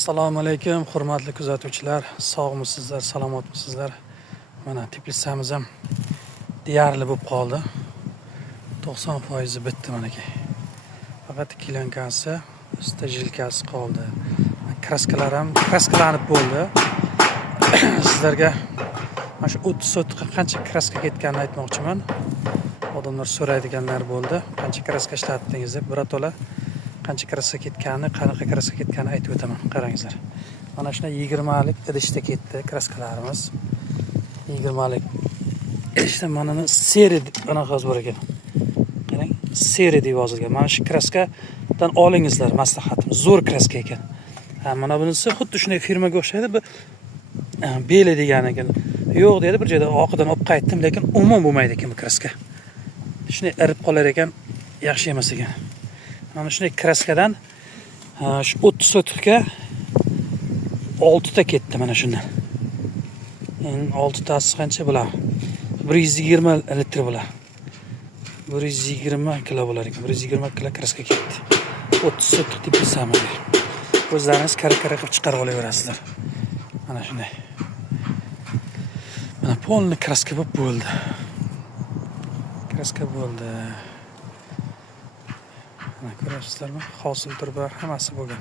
Assalomu alaykum, hurmatli kuzatuvchilar. Sog'misizlar, salomatmisizlar? Mana Tbilsimiz ham deyarli bo'lib qoldi. 90% bitdi meniki. Faqat kilonkasi, usta jilkasi qoldi. Kraskalar ham kraskalanib bo'ldi. Sizlarga mana shu 30 so'tqa qancha kraska ketganini aytmoqchiman. Odamlar so'raydiganlar bo'ldi. Qancha kraska ishlatdingiz deb, birato'la qancha kraska ketganini, qanaqa kraska ketganini aytib o'taman. Qarangizlar. Mana shuna 20 lik idishda ketdi kraskalarimiz. 20 lik idishda mana seri anaqa bor ekan. Qarang, seri deb yozilgan. Mana shu kraskadan olingizlar, maslahatim. Zo'r kraska ekan. Mana bunisi xuddi shunday firmaga o'xshaydi. Bu Beli degan ekan. Yo'q dedi, bir joyda oqidan olib qaytdim, lekin umuman bo'lmaydi ekan bu kraska. Shunday irib qolar ekan, yaxshi emas ekan. Mana shunday kraskadan shu 30 so'tga 6 ta ketdi mana shundan. Endi 6 tasi qancha bo'lar? 120 litr bo'lar. 120 kilo bo'lar ekan. 120 kilo kraska ketdi. 30 so'tq deb bilaman. O'zlaringiz kara-kara qilib chiqarib olaverasizlar. Mana shunday. Mana polni kraska bo'lib bo'ldi. Kraska bo'ldi. Mana ko'rasizlarmi? Hosil turba hammasi bo'lgan.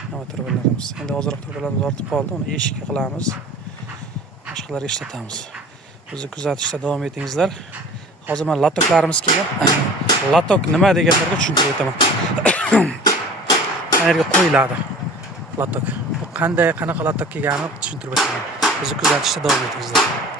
Hamma turbalarimiz. Endi ozroq turbalarimiz ortib qoldi. Uni eshikka qilamiz. Boshqalarga ishlatamiz. Bizni kuzatishda davom etingizlar. Hozir men latoklarimiz kelgan. Latok nima deganlarga tushuntirib o'taman. Qayerga qo'yiladi? Latok. Bu qanday, qanaqa latok kelganini tushuntirib o'taman. Bizni kuzatishda davom etingizlar.